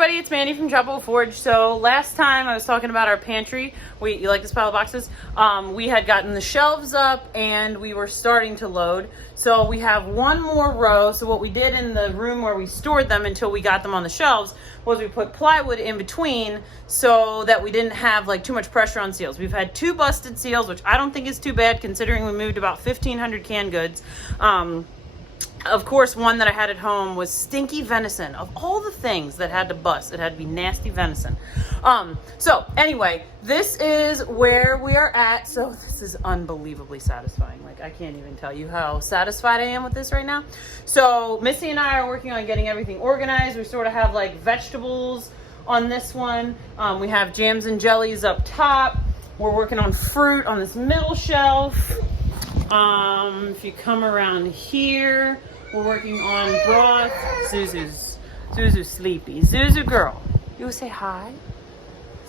everybody, it's Mandy from Tropical Forge. So last time I was talking about our pantry. You like this pile of boxes? We had gotten the shelves up and we were starting to load. So we have one more row. So what we did in the room where we stored them until we got them on the shelves was we put plywood in between so that we didn't have like too much pressure on seals. We've had 2 busted seals, which I don't think is too bad considering we moved about 1,500 canned goods. Of course, one that I had at home was stinky venison. Of all the things that had to bust, it had to be nasty venison. So anyway, this is where we are at. So this is unbelievably satisfying. Like, I can't even tell you how satisfied I am with this right now. So Missy and I are working on getting everything organized. We sort of have like vegetables on this one. We have jams and jellies up top. We're working on fruit on this middle shelf. If you come around here, we're working on broth. Zuzu's sleepy. Zuzu girl, you say hi?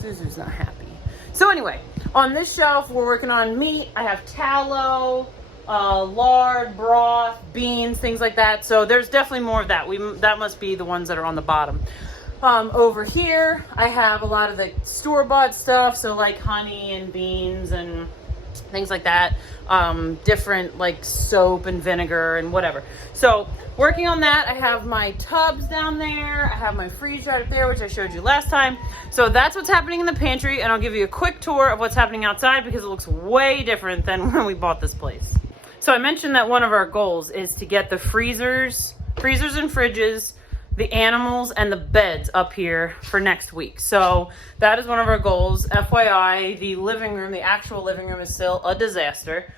Zuzu's not happy. So anyway, on this shelf, we're working on meat. I have tallow, lard, broth, beans, things like that. So there's definitely more of that. That must be the ones that are on the bottom. Over here, I have a lot of the store-bought stuff. So like honey and beans and things like that. Different like soap and vinegar and whatever. So working on that, I have my tubs down there. I have my freeze right up there, which I showed you last time. So that's what's happening in the pantry, and I'll give you a quick tour of what's happening outside because it looks way different than when we bought this place. So I mentioned that one of our goals is to get the freezers and fridges, the animals, and the beds up here for next week. So that is one of our goals. FYI, the living room, the actual living room, is still a disaster.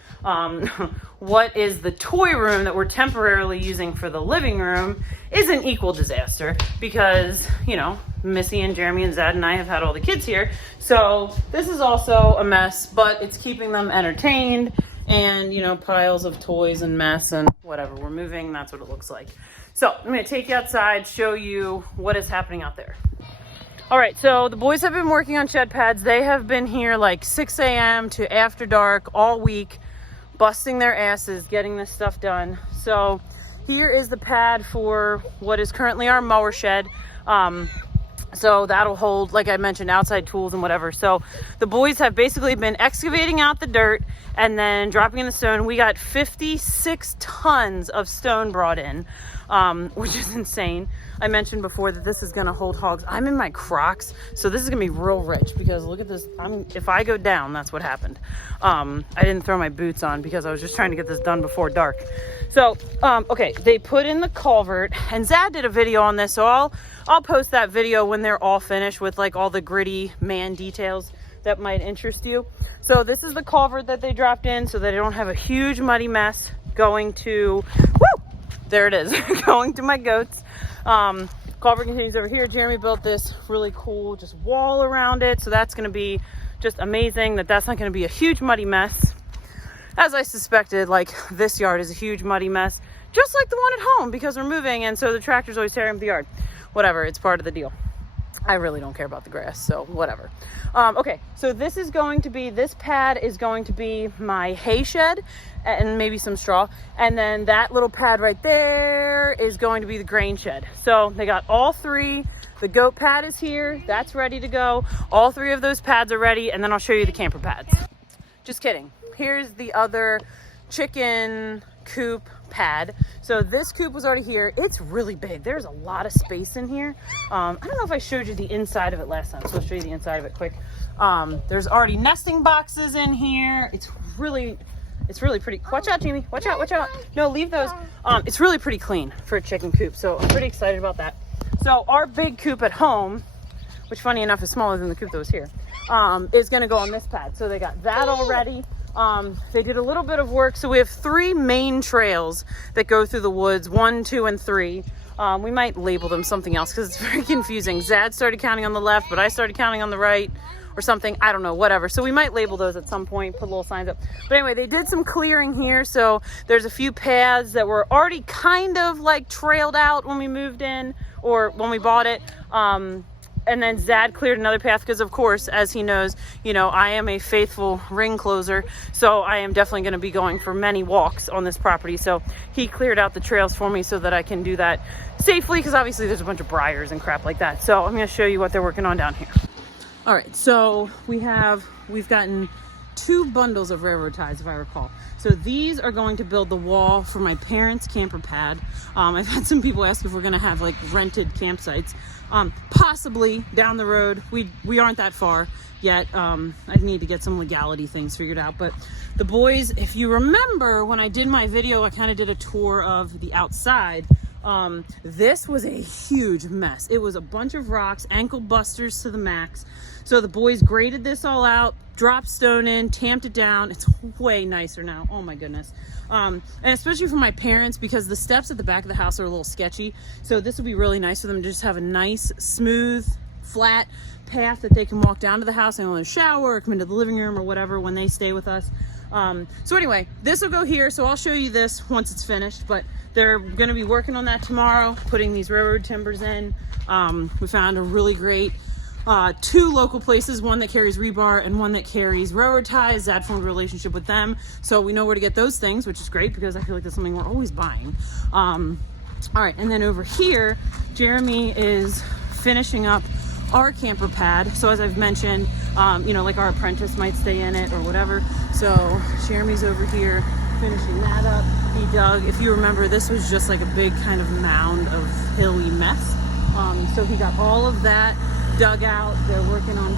What is the toy room that we're temporarily using for the living room is an equal disaster because, you know, Missy and Jeremy and Zad and I have had all the kids here. So this is also a mess, but it's keeping them entertained and, you know, piles of toys and mess and whatever. We're moving, that's what it looks like. So I'm going to take you outside, show you what is happening out there. All right, so the boys have been working on shed pads. They have been here like 6 a.m. to after dark all week, busting their asses, getting this stuff done. So here is the pad for what is currently our mower shed. So that'll hold, like I mentioned, outside tools and whatever. So the boys have basically been excavating out the dirt and then dropping in the stone. We got 56 tons of stone brought in, which is insane. I mentioned before that this is gonna hold hogs. I'm in my Crocs, so this is gonna be real rich because look at this. If I go down, that's what happened. I didn't throw my boots on because I was just trying to get this done before dark. So, okay, they put in the culvert, and Zad did a video on this, so I'll post that video when they're all finished with like all the gritty man details that might interest you. So this is the culvert that they dropped in so that they don't have a huge muddy mess going to, there it is, going to my goats. Culvert continues over here. Jeremy built this really cool just wall around it. So that's going to be just amazing that's not going to be a huge muddy mess. As I suspected, like this yard is a huge muddy mess, just like the one at home because we're moving. And so the tractor's always tearing up the yard. Whatever, it's part of the deal. I really don't care about the grass, so whatever. Okay, so this pad is going to be my hay shed and maybe some straw. And then that little pad right there is going to be the grain shed. So they got all 3. The goat pad is here. That's ready to go. All 3 of those pads are ready. And then I'll show you the camper pads. Just kidding. Here's the other chicken coop pad. So this coop was already here. It's really big. There's a lot of space in here. I don't know if I showed you the inside of it last time, so I'll show you the inside of it quick. There's already nesting boxes in here. It's really pretty. Watch out, Jamie. Watch out. No, leave those. It's really pretty clean for a chicken coop, so I'm pretty excited about that. So our big coop at home, which funny enough is smaller than the coop that was here, is going to go on this pad. So they got that already. They did a little bit of work. So we have 3 main trails that go through the woods, 1, 2, and 3. We might label them something else because it's very confusing. Zad started counting on the left, but I started counting on the right or something. I don't know, whatever. So we might label those at some point, put little signs up. But anyway, they did some clearing here. So there's a few paths that were already kind of like trailed out when we moved in or when we bought it. And then Zad cleared another path because, of course, as he knows, you know, I am a faithful ring closer. So I am definitely going to be going for many walks on this property. So he cleared out the trails for me so that I can do that safely, because obviously there's a bunch of briars and crap like that. So I'm going to show you what they're working on down here. All right, so we've gotten 2 bundles of railroad ties, if I recall. So these are going to build the wall for my parents' camper pad. I've had some people ask if we're going to have like rented campsites. Possibly down the road. We aren't that far yet. I need to get some legality things figured out. But the boys, if you remember when I did my video, I kind of did a tour of the outside. This was a huge mess. It was a bunch of rocks, ankle busters to the max. So the boys graded this all out, dropped stone in, tamped it down. It's way nicer now. Oh my goodness. And especially for my parents, because the steps at the back of the house are a little sketchy. So this would be really nice for them to just have a nice, smooth, flat path that they can walk down to the house and go in the shower or come into the living room or whatever when they stay with us. So anyway, this will go here. So I'll show you this once it's finished, but they're going to be working on that tomorrow, putting these railroad timbers in. We found a really great 2 local places, one that carries rebar and one that carries railroad ties. Zad formed a relationship with them, so we know where to get those things, which is great because I feel like that's something we're always buying. All right, and then over here, Jeremy is finishing up our camper pad. So as I've mentioned, you know, like our apprentice might stay in it or whatever. So Jeremy's over here finishing that up. He dug, if you remember, this was just like a big kind of mound of hilly mess. So he got all of that dug out. They're working on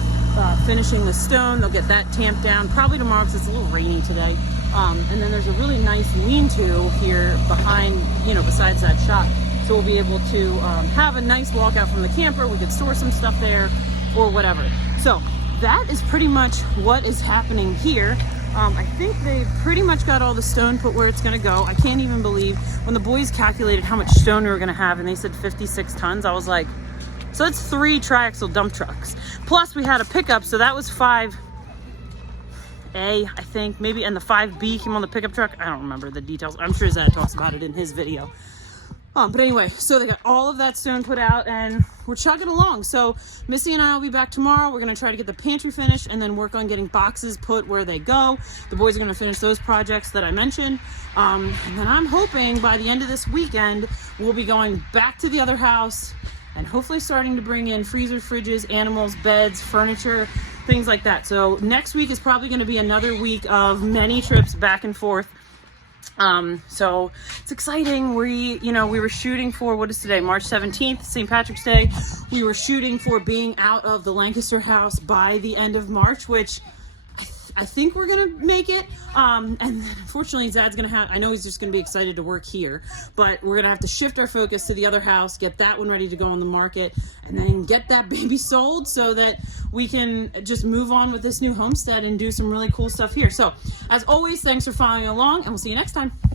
finishing the stone. They'll get that tamped down probably tomorrow because it's a little rainy today. And then there's a really nice lean-to here behind, you know, besides that shop. So we'll be able to have a nice walkout from the camper. We could store some stuff there or whatever. So that is pretty much what is happening here. I think they pretty much got all the stone put where it's going to go. I can't even believe when the boys calculated how much stone we were going to have and they said 56 tons. I was like, so it's 3 triaxle dump trucks. Plus we had a pickup, so that was 5A, I think, maybe, and the 5B came on the pickup truck. I don't remember the details. I'm sure Zad talks about it in his video. But anyway, so they got all of that stone put out and we're chugging along. So Missy and I will be back tomorrow. We're going to try to get the pantry finished and then work on getting boxes put where they go. The boys are going to finish those projects that I mentioned. And then I'm hoping by the end of this weekend, we'll be going back to the other house and hopefully starting to bring in freezer, fridges, animals, beds, furniture, things like that. So next week is probably going to be another week of many trips back and forth. So it's exciting. We were shooting for, what is today, March 17th, St. Patrick's Day. We were shooting for being out of the Lancaster house by the end of March, which I think we're going to make it. And unfortunately, Zad's going to have, I know he's just going to be excited to work here, but we're going to have to shift our focus to the other house, get that one ready to go on the market, and then get that baby sold so that we can just move on with this new homestead and do some really cool stuff here. So as always, thanks for following along and we'll see you next time.